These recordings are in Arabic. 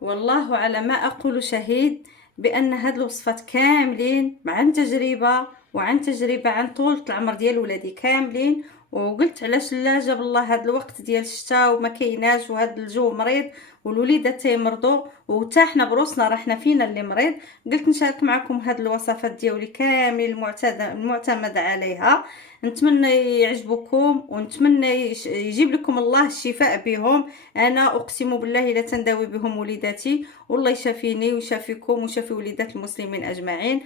والله على ما أقول شهيد بأن هاد الوصفات كاملين عن تجربة وعن تجربة عن طولة العمر ديال ولادي كاملين. وقلت علاش لا، جاب الله هاد الوقت ديال الشتاء وما كايناش وهاد الجو مريض والوليدات تيمرضوا وتا حنا بروسنا راه حنا فينا اللي مريض. قلت نشارك معكم هاد الوصفات ديالي كامل المعتمد عليها. نتمنى يعجبكم ونتمنى يجيب لكم الله الشفاء بهم. انا اقسم بالله لا تنداوي بهم وليداتي، والله يشافيني ويشافيكم ويشافي وليدات المسلمين اجمعين.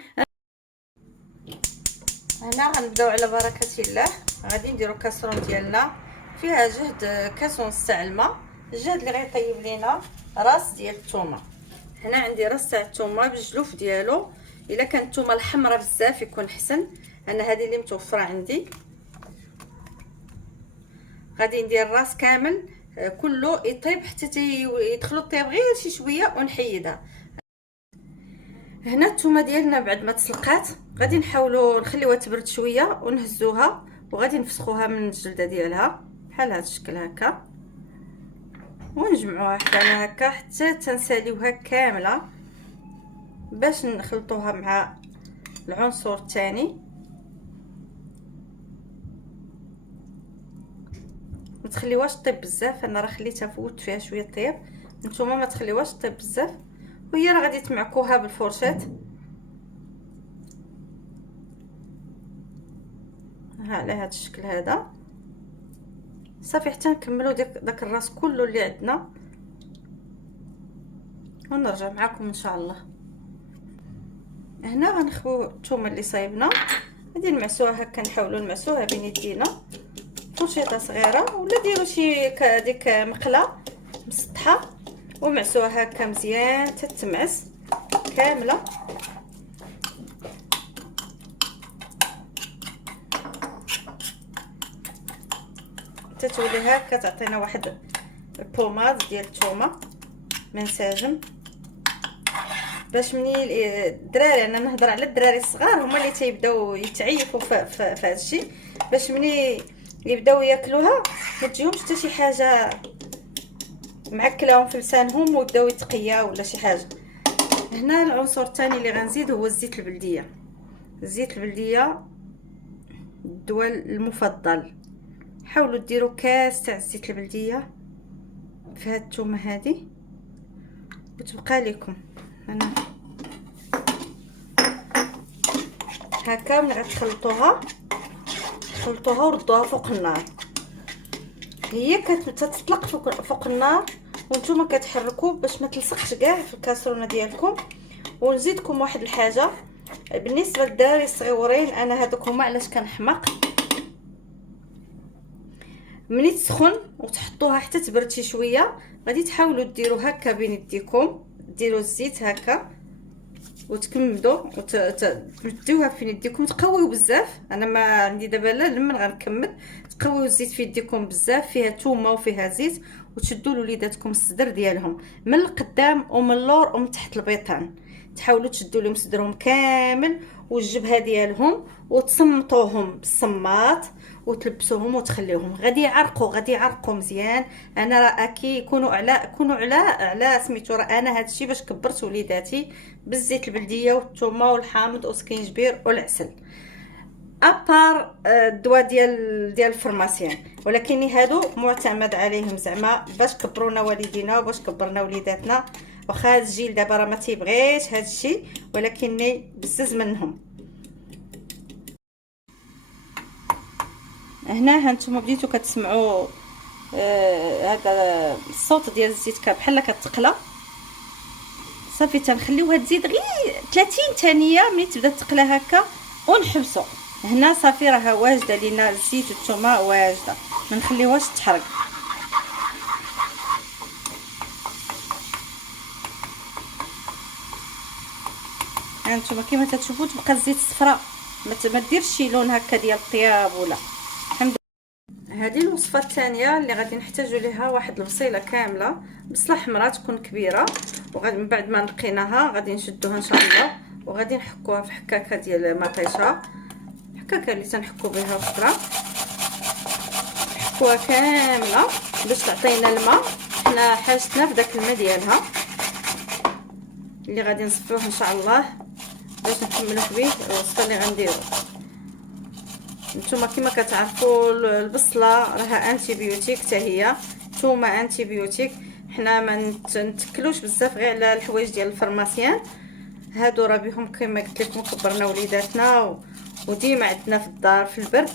هنا غنبداو على بركه الله. غادي نديرو كاسرون ديالنا فيها جهد كاس ونص تاع الماء. الجهد اللي غيطيب لينا راس ديال الثومه. هنا عندي راس تاع الثومه بالجلوف ديالو. الا كانت الثومه الحمراء بزاف يكون حسن. انا هذه اللي متوفره عندي. غادي ندير الراس كامل كله يطيب حتى يدخلوا الطياب غير شي شويه ونحيدها. هنا الثومه ديالنا بعد ما تسلقات غادي نحاولوا نخليوها تبرد شويه ونهزوها وغادي نفسخوها من الجلده ديالها بحال هذا الشكل هكا، ونجمعوها حدانا هكا حتى تنساليوها كامله باش نخلطوها مع العنصر الثاني. ما تخليوهاش طيب بزاف، انا راه خليتها فوت فيها شويه طيب. نتوما ما تخليوهاش طيب بزاف، وهي راه غادي تمعكوها بالفرشات ها على هذا الشكل هذا صافي حتى نكملوا داك الراس كله اللي عندنا ونرجع معكم ان شاء الله. هنا غنخويو الثومه اللي صايبنا غادي نمعسوها هكا، نحاولوا نمعسوها بين يدينا فرشيطه صغيره ولا ديروا شي ديك مقله مسطحه ومعسوها هكا مزيان تتمعس كامله. تتولي هكا تعطينا واحد البوماد ديال الثومه منسجم باش مني الدراري، انا نهضر على الدراري الصغار هما اللي تيبداو يتعيفوا في هذا الشيء، باش مني يبداو ياكلوها ما تجيهمش حتى شي حاجه معكلاهم في لسانهم ويبداو يتقياو ولا شي حاجه. هنا العنصر الثاني اللي غنزيد هو الزيت البلديه. الزيت البلديه الدواء المفضل. حاولوا ديروا كاس تاع الزيت البلديه في هاد الثومه هذه وتبقى لكم. انا هكا من غير تخلطوها وردوها فوق النار. هي كتطلق فوق النار وانتم كتحركوا باش ما تلصقش كاع في الكاسرونه ديالكم. ونزيدكم واحد الحاجه بالنسبه للدراري الصغيورين، انا هذوك هما علاش كنحماق. ملي تسخن وتحطوها حتى تبرد شي شويه غادي تحاولوا ديروا هكا بين يديكم، ديروا الزيت هكا وتكمدوا وتمدوها في يديكم. تقويو بزاف، انا ما عندي دابا لا لمن غنكمل. تقويو الزيت في يديكم بزاف، فيها ثومه وفيها زيت، وتشدوا لوليداتكم الصدر ديالهم من القدام ومن اللور ومن تحت البيطان. تحاولوا تشدوا لهم صدرهم كامل والجبهه ديالهم وتصمطوهم بالصماط وتلبسوهم وتخليوهم غادي يعرقوا مزيان. انا راه كي يكونوا على سميتو، راه انا هادشي باش كبرت وليداتي بالزيت البلديه والثومه والحامض وسكينجبير والعسل ابار الدواء ديال الفرماسيان، ولكن هادو معتمد عليهم زعما باش كبرونا والدينا وباش كبرنا وليداتنا. واخا هاد الجيل دابا راه ما تيبغيش هاد الشيء، ولكني بزز منهم. هنا هانتوما بديتو كتسمعوا هذا الصوت ديال الزيت بحال كتقلى. صافي تنخليوها تزيد غير 30 ثانيه ملي تبدا تقلى هكا ونحبسوا. هنا صافي راه واجده لينا الزيت والثومه واجده، ما نخليوهاش تحرق. هانتوما كيما تشوفوا تبقى الزيت صفراء، ما ديرش شي لون هكا ديال الطياب ولا. الحمد لله. هذه الوصفه الثانيه اللي غادي نحتاجوا ليها واحد البصيله كامله، بصله حمراء تكون كبيره، وغادي من بعد ما نقيناها غادي نشدوها ان شاء الله وغادي نحكوها في حكاكه ديال مطيشه، حكاكه اللي تنحكوا بها الخضره. نحكوها كامله باش تعطينا الماء، حنا حاجتنا في داك الماء ديالها. اللي غادي نصفيوه ان شاء الله باش نكملوا به الوصفه اللي غنديرو. نتوما كما كتعرفوا البصله راها انتي بيوتيك حتى هي، نتوما انتي بيوتيك. حنا ما نتكلوش بزاف غير على الحوايج ديال الفرماسيان هادو، راه بهم كما قلت لكم كبرنا وليداتنا وديما عندنا في الدار في البرد.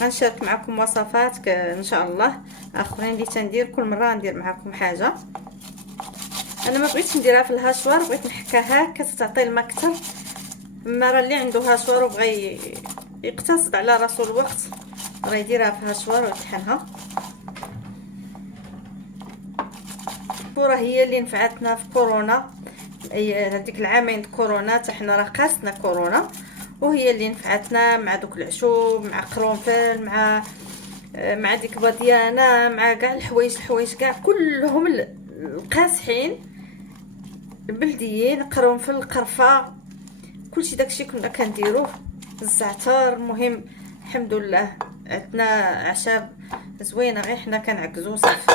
غنشارك معكم وصفات ان شاء الله اخرين اللي تندير، كل مره ندير معكم حاجه. انا ما بغيتش نديرها في الهاشوار، بغيت نحكاها هكا تعطي الماء اكثر. اما راه اللي عنده هاشوار وبغى يقتصد على راسو الوقت راه يديرها في هاشوار ويطحنها. وراه هي اللي نفعتنا في كورونا، هذيك العامين كورونا حتى حنا راه قاستنا كورونا، وهي اللي نفعتنا مع دوك العشوب مع قرنفل مع ديك باديانه مع كاع الحوايج كاع كلهم القاصحين البلديين، قرنفل قرفه كلشي داكشي كنا كنديروه، الزعتر. المهم الحمد لله عندنا اعشاب زوينه، غير حنا كنعكزو صافي.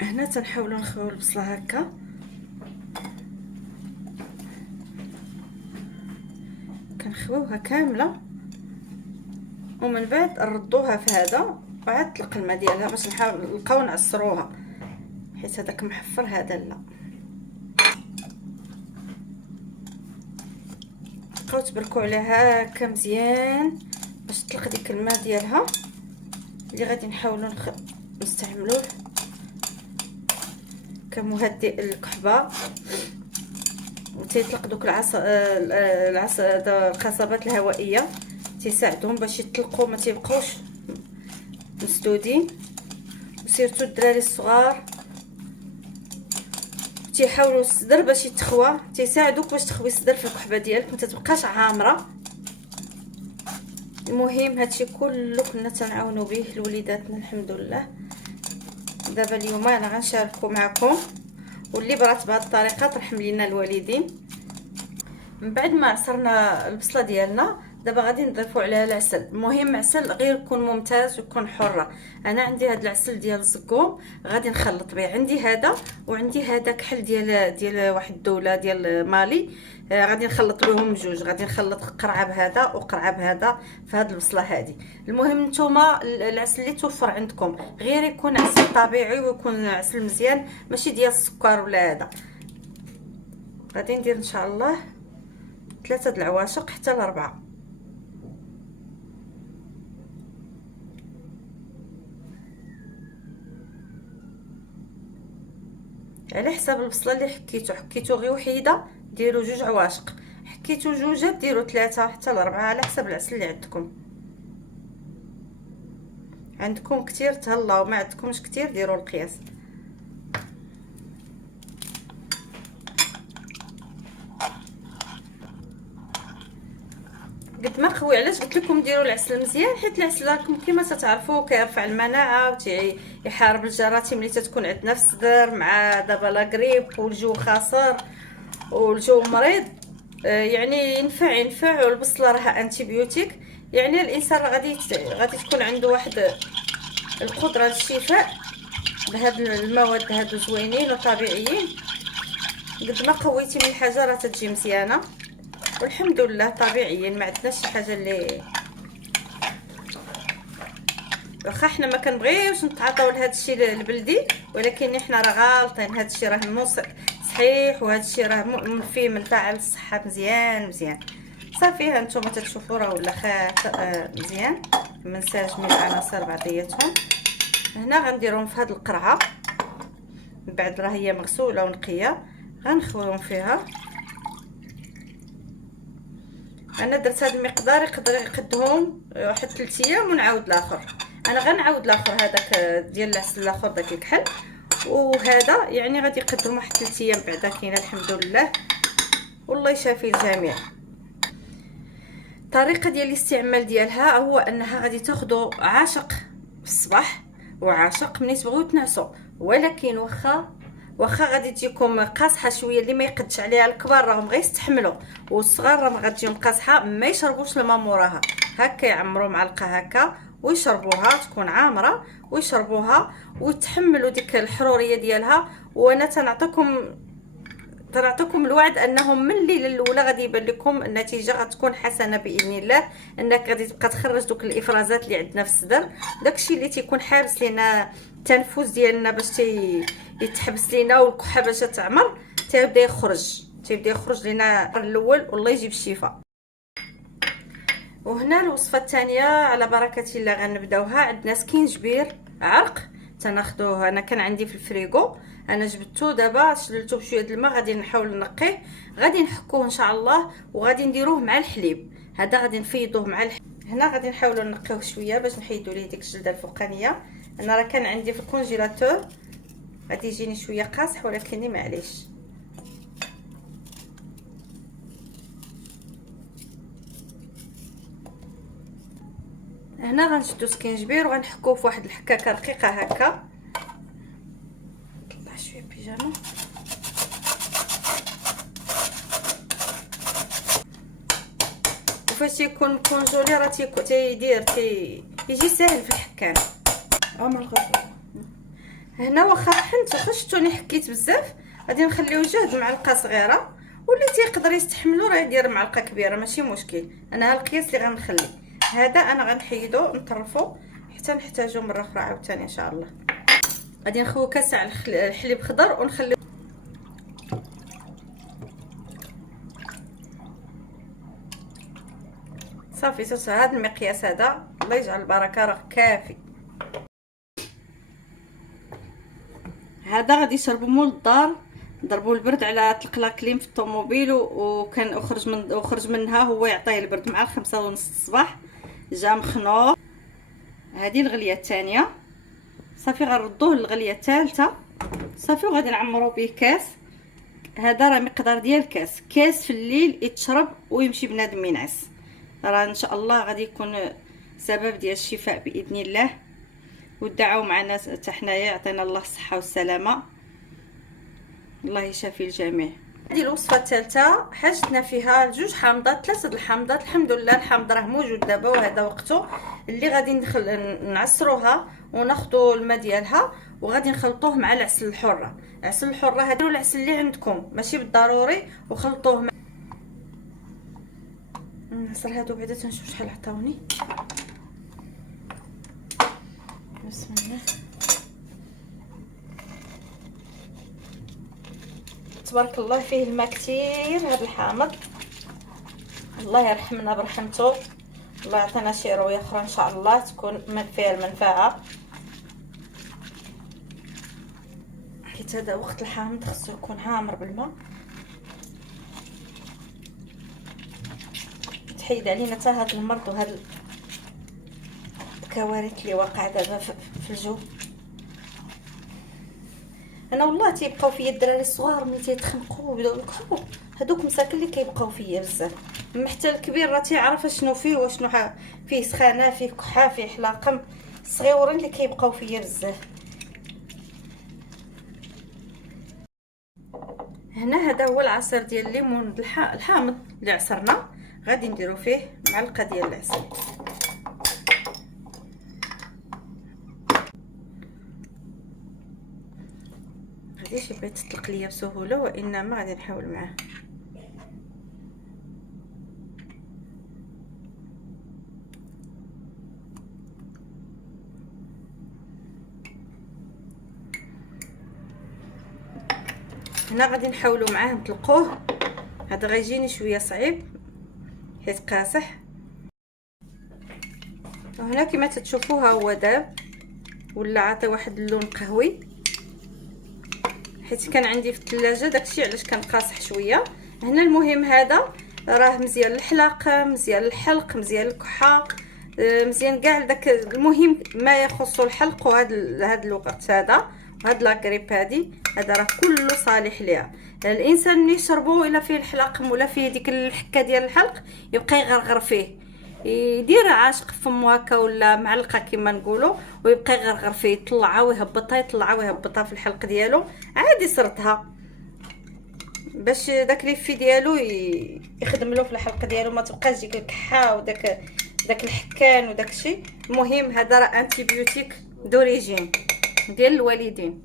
هنا تنحاولوا نخويو البصله هكا، كنخويوها كامله ومن بعد نردوها في هذا وعاد طلق الماء ديالها باش نحاول نلقاو نعصروها، حيت هذاك محفر هذا لا. بقاو تبركوا عليها هكا مزيان باش تطلق ديك الماء ديالها اللي غادي نحاولوا نستعملوه كمهدئ للكحبه، وتيطلق دوك القصبات الهوائيه تيساعدهم باش يطلقوا ما تيبقاوش مسدودين. وسيرتو الدراري الصغار تيحاولوا الصدر باش يتخوى، تيساعدوك باش تخوي الصدر في الكحبه ديالك ما تتبقاش عامره. المهم هادشي كله كنا تنعاونوا به لوليداتنا الحمد لله. دابا اليوم انا غنشاركو معكم، واللي برات بهذه الطريقه ترحم لينا الوالدين. من بعد ما عصرنا البصله ديالنا دابا غادي نضيفوا عليها العسل. المهم عسل غير يكون ممتاز ويكون حره. انا عندي هذا العسل ديال الزقوم غادي نخلط به، عندي هذا وعندي هذا كحل ديال واحد الدوله ديال مالي، غادي نخلط بهم بجوج، غادي نخلط قرعه بهذا وقرعه بهذا في هذه البصله هذه. المهم نتوما العسل اللي توفر عندكم غير يكون عسل طبيعي ويكون عسل مزيان ماشي ديال السكر ولا هذا. غادي ندير ان شاء الله 3 د العواشق حتى ل4، على حساب البصله اللي حكيتو غير وحيده ديروا 2 عواشق، حكيتو جوجات ديروا 3 حتى ل4 على حساب العسل اللي عندكم كتير تهلاو، ما عندكمش كتير ديروا القياس. قد ما قوي علاش قلت لكم ديروا العسل مزيان، حيت العسل راكم كما تتعرفوا كيرفع المناعه ويحارب الجراثيم اللي تتكون عندنا في الصدر، مع دابا لا غريب والجو خاصر والجو مريض، يعني ينفع. والبصله راها انتيبيوتيك، يعني الانسان غادي تكون عنده واحد القدره للشفاء بهاد المواد هادو زوينين وطبيعيين. قد ما قويتي من الحاجه راه تتجي مزيانه والحمد لله طبيعيين، ما عندناش شي حاجه اللي واخا حنا ما كنبغيوش نتعاطاو لهذا الشيء البلدي، ولكن حنا راه غالطين. هذا الشيء راه صحيح وهذا الشيء راه فيه منفعه للصحه مزيان. صافي ها نتوما تتشوفوا راه ولا مزيان منساج من العناصر بعضياتهم. هنا غنديرهم في هذه القرعه، من بعد راه هي مغسوله ونقيه غنخويهم فيها. انا درت هذا المقدار يقدر يقدهم واحد 3 ايام ونعاود الاخر. انا غنعاود الاخر هذاك ديال العسل الاخر داك الكحل، وهذا يعني غادي يقدهم واحد 3 ايام بعدا كاينه الحمد لله. والله يشافي الجميع. الطريقه ديال الاستعمال ديالها هو انها غادي تاخذوا عاشق في الصباح وعاشق ملي تبغيو تنعسوا، ولكن واخا غادي تجيكم قاصحه شويه اللي ما يقدش عليها، الكبار راهم غير يستحملوا والصغار راه ما غتجيهم قاصحه، ما يشربوش الماء موراها، هكا يعمروا معلقه هكا ويشربوها، تكون عامره ويشربوها ويتحملوا ديك الحروريه ديالها. وانا تنعطيكم الوعد انهم من الليله الاولى غادي يبان لكم النتيجه، غتكون حسنه باذن الله، انك غادي تبقى تخرج دوك الافرازات اللي عندنا في الصدر، داكشي اللي تيكون حابس لينا التنفس ديالنا باش يتحبس لينا، والكحه باش تعمر تيبدا يخرج لينا الاول، والله يجيب الشفاء. وهنا الوصفه الثانيه على بركه الله غنبداوها. عندنا سكينجبير عرق تناخذوه، انا كان عندي في الفريغو، انا جبدته دابا شللته بشويه د الماء، غادي نحاول نقيه، غادي نحكوه ان شاء الله، وغادي نديروه مع الحليب. هذا غادي نفيضوه مع الحليب. هنا غادي نحاولوا نقيوه شويه باش نحيدوا ليه ديك الجلده الفوقانيه. انا راه كان عندي في الكونجيلاتور، غادي يجيني شويه قاصح ولكن معليش. هنا غنشدو سكينجبير وغنحكوه في واحد الحكاكه رقيقه هكا. نطلع شويه بيجامه. وفاش يكون كونجولي راه يجي ساهل في الحكام. ما الغرفه هنا واخا حنت واخا شفتوني حكيت بزاف، غادي نخليوه جهد معلقه صغيره، واللي تيقدر يستحملو راه يدير معلقه كبيره ماشي مشكل. انا ها القياس اللي غنخلي. هذا انا غنحيدو نطرفو حتى نحتاجو مره اخرى عاوتاني ان شاء الله. غادي نخوي كاسع الحليب خضر ونخليو صافي. هذا المقياس هذا الله يجعل البركه راه كافي. هذا غادي يشربوا مول الدار، ضربوا البرد على طلق لاكليم في الطوموبيل، وكان اخرج منها هو يعطيه البرد مع 5:30 الصباح، جا مخنوق. هذه الغليه الثانيه صافي، غنردوه للغليه الثالثه صافي، وغادي نعمرو به كاس. هذا راه مقدار ديال كاس في الليل يتشرب ويمشي بنادم ينعس، راه ان شاء الله غادي يكون سبب ديال الشفاء باذن الله. ودعوا معنا حتى حنايا يعطينا الله الصحه والسلامه، الله يشافي الجميع. هذه الوصفه الثالثه حاجتنا فيها 2 حامضات 3 الحامضات. الحمد لله الحامض راه موجود دابا وهذا وقته اللي غادي نعصروها وناخذوا الماء ديالها، وغادي نخلطوه مع العسل الحره. العسل الحره هذا العسل اللي عندكم ماشي بالضروري، وخلطوه مع نصر. هادو بعدا تنشوف شحال عطاوني. بسم الله تبارك الله، فيه الماء كثير هذا الحامض، الله يرحمنا برحمته، الله يعطينا شي رويه اخرى ان شاء الله تكون من فيها المنفعه، حيت هذا وقت الحامض خصو يكون عامر بالماء. تحيد علينا حتى هذا المرض وهذا الكوارث اللي واقع دابا في الجو. انا والله تيبقاو فيا الدراري الصغار ملي تيتخنقوا ويبداو يكحوا، هذوك مساكن اللي كيبقاو فيا بزاف. اما حتى الكبير راه تيعرف شنو فيه وشنو فيه سخانه فيه كحه فيه حلاقم، الصغيورين اللي كيبقاو فيا بزاف. هنا هذا هو العصير ديال الليمون الحامض اللي عصرنا، غادي نديرو فيه معلقه ديال العسل. غاديش بغيت تطلق ليا بسهوله، وانما غادي نحاول معاه. هنا غادي نحاولوا معاه نطلقوه، هذا غيجيني شويه صعيب حيت قاصح. وهنا كما تتشوفوا ها هو داب ولا عطى واحد اللون قهوي، حيت كان عندي في الثلاجه داكشي علاش كان قاصح شويه. هنا المهم هذا راه مزيان للحلاق، مزيان للحلق، مزيان للكحه، مزيان كاع داك المهم ما يخص الحلق. وهذا الوقت هذا وهاد لاكريب هذا راه كله صالح ليها. الانسان ملي يشربو الا فيه الحلقم ولا فيه ديك الحكه ديال الحلق يبقى يغرغر فيه، يدير عاشق فمو هكا ولا معلقه كما نقولوا، ويبقى يغرغر فيه، يطلعها ويهبطها يطلعها ويهبطها في الحلق ديالو عادي سرتها، باش داك ليفي ديالو يخدم له في الحلق ديالو، ما تبقاش ديك الكحه وداك داك الحكان وداك الشيء. المهم هذا راه انتيبيوتيك دوريجين ديال الوالدين.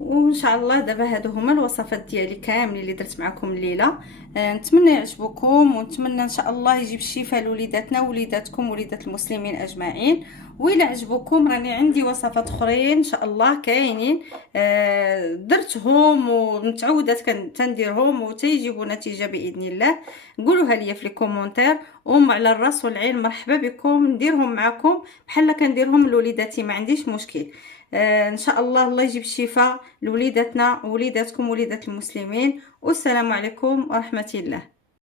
وان شاء الله دابا هادو هما الوصفات ديالي كاملين اللي درت معكم الليله. نتمنى يعجبوكم، ونتمنى ان شاء الله يجيب الشفاء لوليداتنا ووليداتكم وليدات المسلمين اجمعين. وإلا عجبوكم راني عندي وصفات اخرين ان شاء الله كاينين، درتهم ومتعوده كنديرهم وتيجيبوا نتيجه باذن الله. قولوها لي في لي كومونتير، على الراس والعين مرحبا بكم، نديرهم معكم بحال كنديرهم لوليداتي، ما عنديش مشكل. ان شاء الله الله يجيب الشفاء لوليداتنا ووليداتكم وليدات المسلمين. والسلام عليكم ورحمة الله.